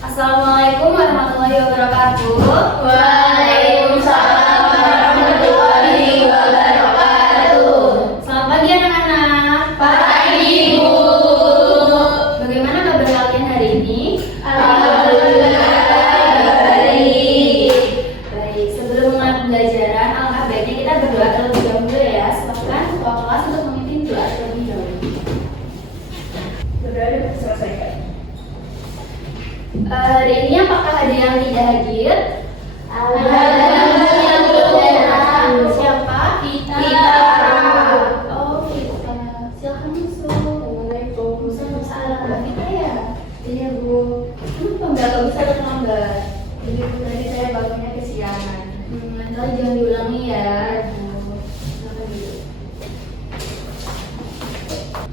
Assalamualaikum warahmatullahi wabarakatuh. Waalaikumsalam warahmatullahi wabarakatuh. Selamat pagi anak-anak. Pagi, Bu. Bagaimana kabar kalian hari ini? Alhamdulillah baik. Baik, sebelum mulai pembelajaran, alangkah baiknya kita berdoa terlebih dahulu ya. Silakan ketua kelas untuk memimpin doa terlebih dahulu. Sudah diselesaikan. Hari ini apakah ada yang tidak hadir? Ada yang belum datang. Siapa? Kita. Oh, kita. Silakan masuk. Assalamualaikum. Waalaikumsalam. Kita ya? Iya, Bu. Kenapa Mbak bisa terlambat? Jadi tadi saya bangunnya kesiangan. Nanti jangan diulangi ya, Bu. Silakan duduk.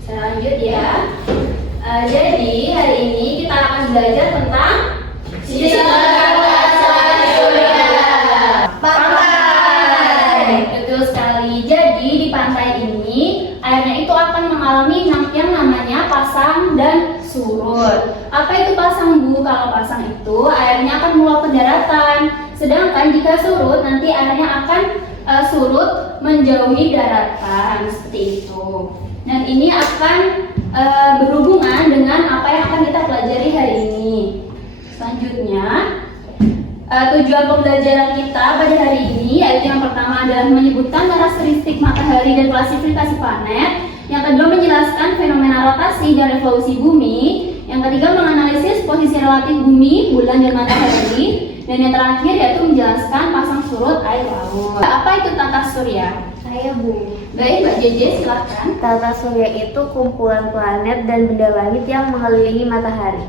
Saya lanjut ya. Jadi hari ini kita akan belajar tentang Sinar matahari surya. Pantai. Betul sekali. Jadi di pantai ini airnya itu akan mengalami yang namanya pasang dan surut. Apa itu pasang, Bu? Kalau pasang itu airnya akan meluap ke daratan. Sedangkan jika surut nanti airnya akan surut menjauhi daratan seperti itu. Dan ini akan berhubungan dengan apa yang akan kita pelajari hari ini. Selanjutnya, tujuan pembelajaran kita pada hari ini yaitu yang pertama adalah menyebutkan karakteristik matahari dan klasifikasi planet. Yang kedua menjelaskan fenomena rotasi dan revolusi bumi. Yang ketiga menganalisis posisi relatif bumi, bulan, dan matahari. Dan yang terakhir yaitu menjelaskan pasang surut air laut. Apa itu tata surya? Saya, Bu. Baik, Mbak Jeje, silakan. Tata surya itu kumpulan planet dan benda langit yang mengelilingi matahari.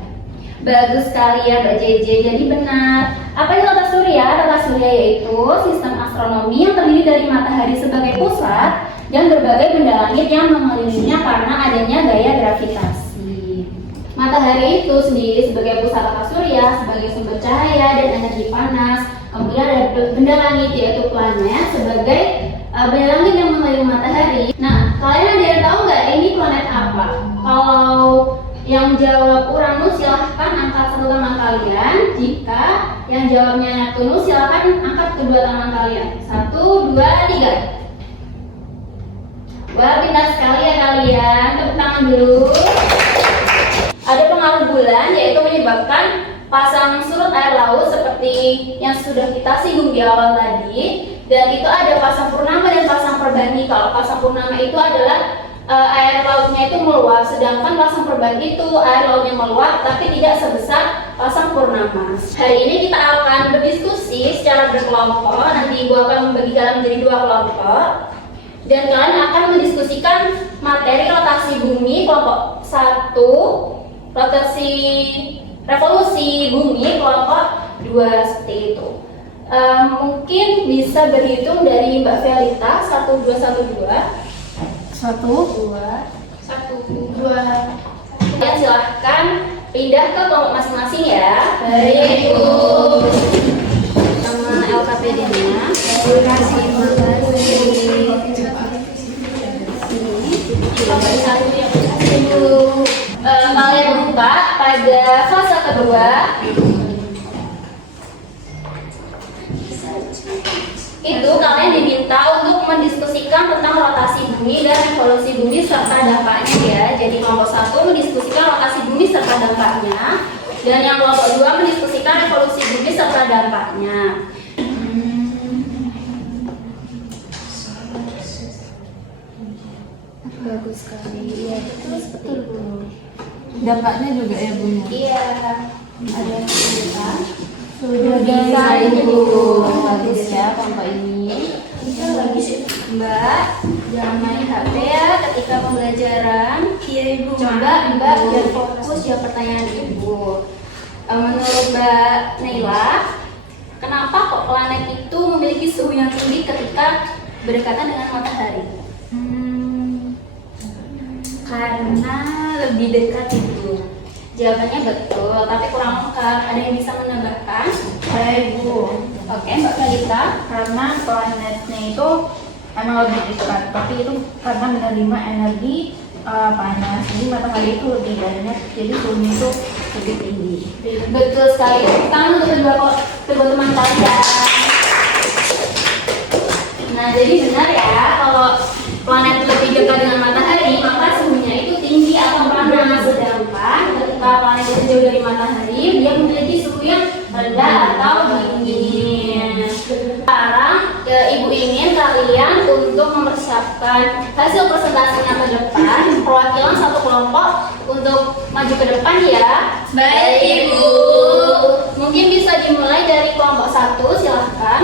Bagus sekali ya Mbak Jeje, jadi benar. Apa itu tata surya? Tata surya yaitu sistem astronomi yang terdiri dari matahari sebagai pusat dan berbagai benda langit yang mengelilinginya karena adanya gaya gravitasi. Matahari itu sendiri sebagai pusat tata surya, sebagai sumber cahaya dan energi panas. Kemudian ada benda langit yaitu planet sebagai benda langit yang mengelilingi matahari. Nah, kalian ada yang tahu nggak ini planet apa? Kalau yang jawab Uranus silahkan angkat satu tangan kalian. Jika yang jawabnya Neptunus silahkan angkat kedua tangan kalian. 1, 2, 3. Wah, pintar sekali ya kalian. Tepuk tangan dulu. Ada pengaruh bulan yaitu menyebabkan pasang surut air laut seperti yang sudah kita singgung di awal tadi. Dan itu ada pasang purnama dan pasang perbani. Kalau pasang purnama itu adalah air lautnya itu meluap, sedangkan pasang perbani itu air lautnya meluap tapi tidak sebesar pasang purnama. Hari ini kita akan berdiskusi secara berkelompok. Nanti Ibu akan membagi kalian menjadi 2 kelompok. Dan kalian akan mendiskusikan materi rotasi bumi kelompok 1, rotasi revolusi bumi kelompok 2 seperti itu. Mungkin bisa berhitung dari Mbak Velita. 1, 2, 1, 2. 1, 2, 1, 2. Ya, silahkan pindah ke kelompok masing-masing ya. Baik, Bu. Sama LKPD-nya. Terima kasih, Bu. Kalian buka pada fase kedua. Itu kalian diminta untuk mendiskusikan tentang rotasi bumi dan revolusi bumi serta dampaknya ya. Jadi kelompok 1 mendiskusikan rotasi bumi serta dampaknya, dan yang kelompok 2 mendiskusikan revolusi bumi serta dampaknya. Bagus sekali. Iya, betul seperti itu. Dampaknya juga ya, Bu. Iya, ada yang cerita. Sudah bisa ini, Bu. Bagus ya kelompok ini. Mbak, jangan main HP ya ketika pembelajaran. Iya, Ibu. Coba Mbak biar fokus jawab pertanyaan Ibu. Menurut Mbak Neila, kenapa kok planet itu memiliki suhu yang tinggi ketika berdekatan dengan matahari? Karena lebih dekat itu. Jawabannya betul, tapi kurang lengkap. Ada yang bisa menambahkan? Baik, Bu. Oke, Mbak Kalita. Karena planetnya itu emang lebih dekat, tapi itu karena menerima energi panas. Jadi matahari itu lebih banyak, jadi bumi itu lebih tinggi. Betul sekali. Tangan untuk kedua teman kalian. Nah, jadi benar ya, kalau planet lebih dekat dengan matahari, maka suhunya itu tinggi atau panas. Sedangkan ketika planet itu jauh dari matahari, dia memiliki suhu yang rendah atau dingin. Sekarang Ibu ingin kalian untuk mempersiapkan hasil presentasinya ke depan, perwakilan satu kelompok untuk maju ke depan ya. Baik Ibu. Mungkin bisa dimulai dari kelompok 1, silahkan.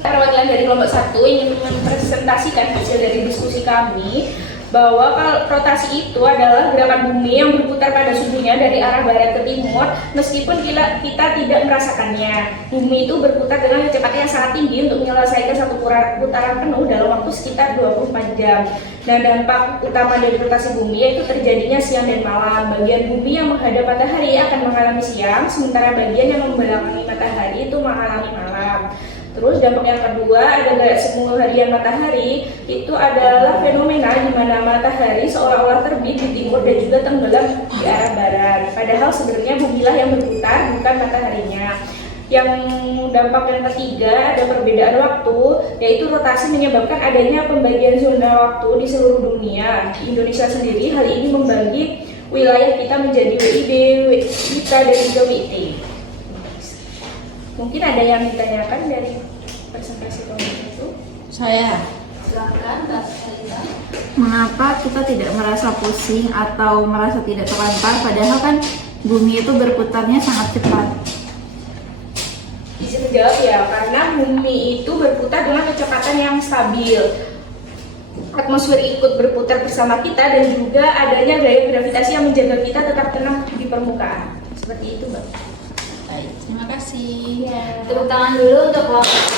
Perwakilan dari kelompok 1 ingin mempresentasikan hasil dari diskusi kami bahwa rotasi itu adalah gerakan bumi yang berputar pada suhunya dari arah barat ke timur meskipun kita tidak merasakannya. Bumi itu berputar dengan kecepatan yang sangat tinggi untuk menyelesaikan satu putaran penuh dalam waktu sekitar 24 jam. Nah, dampak utama dari rotasi bumi yaitu terjadinya siang dan malam. Bagian bumi yang menghadap matahari akan mengalami siang, sementara bagian yang membelakangi matahari itu mengalami malam. Terus dampak yang kedua adalah semu harian matahari itu adalah fenomena di mana matahari seolah-olah terbit di timur dan juga tenggelam di arah barat. Padahal sebenarnya bumilah yang berputar, bukan mataharinya. Yang dampak yang ketiga ada perbedaan waktu, yaitu rotasi menyebabkan adanya pembagian zona waktu di seluruh dunia. Di Indonesia sendiri hal ini membagi wilayah kita menjadi WIB, WITA dan juga WIT. Mungkin ada yang ditanyakan dari presentasi kelompok itu? Saya. Silahkan, Mbak Elisa. Mengapa kita tidak merasa pusing atau merasa tidak terlempar, padahal kan bumi itu berputarnya sangat cepat? Bisa terjawab ya, karena bumi itu berputar dengan kecepatan yang stabil. Atmosfer ikut berputar bersama kita dan juga adanya gaya gravitasi yang menjaga kita tetap tenang di permukaan. Seperti itu, Mbak. Baik, terima kasih. Tepuk tangan dulu untuk kelompok 1.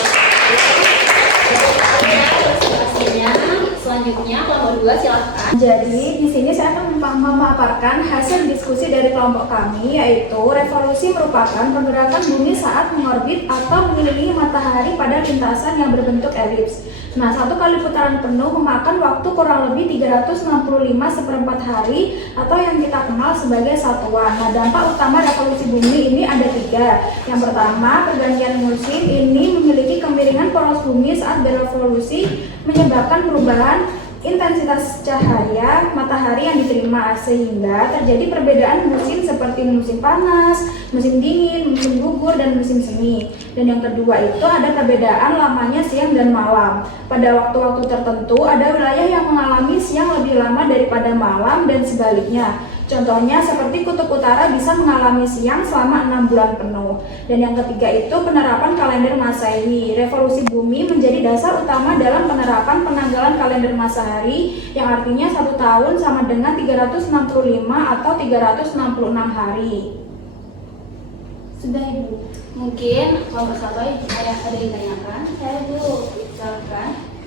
Selanjutnya kelompok 2, silahkan. Jadi di sini saya akan memaparkan hasil diskusi dari kelompok kami, yaitu revolusi merupakan pergerakan bumi saat mengorbit atau mengelilingi matahari pada lintasan yang berbentuk elips. Nah, satu kali putaran penuh memakan waktu kurang lebih 365 hari atau yang kita kenal sebagai satuan. Nah, dampak utama revolusi bumi ini ada 3. Yang pertama, pergantian musim ini memiliki kemiringan poros bumi saat berevolusi menyebabkan perubahan intensitas cahaya matahari yang diterima sehingga terjadi perbedaan musim seperti musim panas, musim dingin, musim gugur, dan musim semi. Dan yang kedua itu ada perbedaan lamanya siang dan malam. Pada waktu-waktu tertentu ada wilayah yang mengalami siang lebih lama daripada malam dan sebaliknya. Contohnya seperti Kutub Utara bisa mengalami siang selama 6 bulan penuh. Dan yang ketiga itu penerapan kalender Masehi. Revolusi bumi menjadi dasar utama dalam penerapan penanggalan kalender Masehi yang artinya 1 tahun sama dengan 365 atau 366 hari. Sudah Ibu. Mungkin kelompok 1 ada yang ditanyakan. Saya dulu, silakan.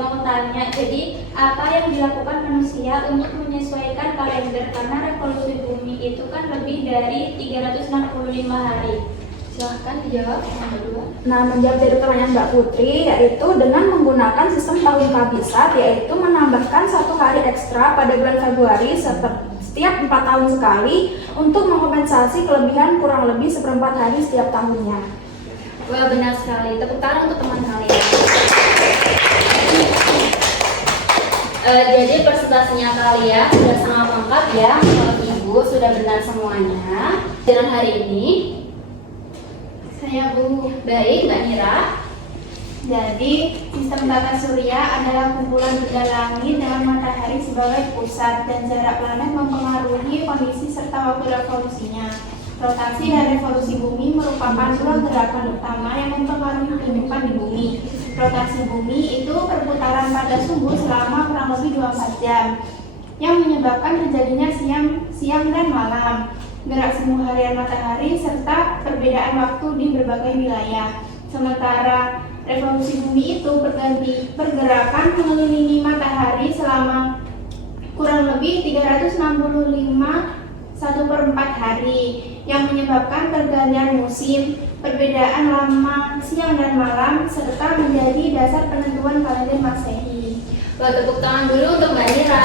Mau tanya, jadi apa yang dilakukan manusia untuk menyesuaikan kalender karena revolusi bumi itu kan lebih dari 365 hari? Silahkan dijawab yang kedua. Nah, menjawab dari pertanyaan Mbak Putri, yaitu dengan menggunakan sistem tahun kabisat, yaitu menambahkan 1 hari ekstra pada bulan Februari setiap 4 tahun sekali untuk mengompensasi kelebihan kurang lebih 1/4 hari setiap tahunnya. Wah, benar sekali. Tepuk tangan untuk teman kalian. Jadi presentasinya kalian sudah sangat lengkap ya, Ibu sudah benar semuanya. Dan hari ini Saya Bu. baik, Mbak Mira. Jadi, sistem tata surya adalah kumpulan benda langit dengan matahari sebagai pusat dan jarak planet mempengaruhi kondisi serta waktu revolusinya. Rotasi dan revolusi bumi merupakan dua gerakan utama yang mempengaruhi kehidupan di bumi. Rotasi bumi itu perputaran pada suhu selama kurang lebih 24 jam yang menyebabkan terjadinya siang dan malam, gerak semu harian matahari serta perbedaan waktu di berbagai wilayah. Sementara revolusi bumi itu pergerakan mengelilingi matahari selama kurang lebih 365 1/4 hari yang menyebabkan pergantian musim, perbedaan lama siang dan malam, serta menjadi dasar penentuan kalender Masehi. Tepuk tangan dulu untuk Mbak Mira.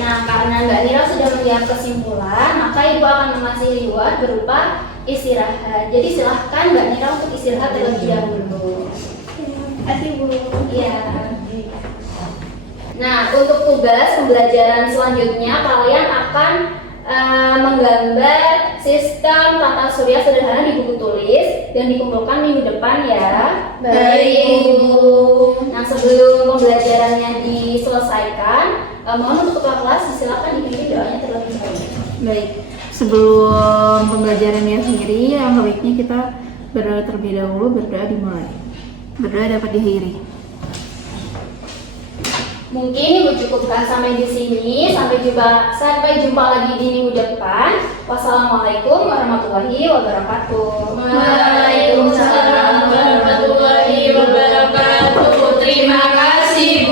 Nah, karena Mbak Nira sudah menjawab kesimpulan, maka Ibu akan mengasih reward berupa istirahat. Jadi silahkan Mbak Nira untuk istirahat terlebih dahulu. Terima kasih Bu. Iya. Nah, untuk tugas pembelajaran selanjutnya kalian akan menggambar sistem tata surya sederhana di buku tulis dan dikumpulkan minggu depan ya. Baik, Ibu. Nah, sebelum pembelajarannya diselesaikan, mohon untuk ketua kelas silakan dipimpin doanya terlebih dahulu. Baik, sebelum pembelajarannya sendiri, yang baiknya kita berdoa terlebih dahulu. Berdoa dimulai. Berdoa dapat diakhiri. Mungkin Ibu cukupkan sampai di sini. Sampai jumpa lagi di minggu depan. Wassalamualaikum warahmatullahi wabarakatuh. Waalaikumsalam warahmatullahi wabarakatuh. Terima kasih Bu.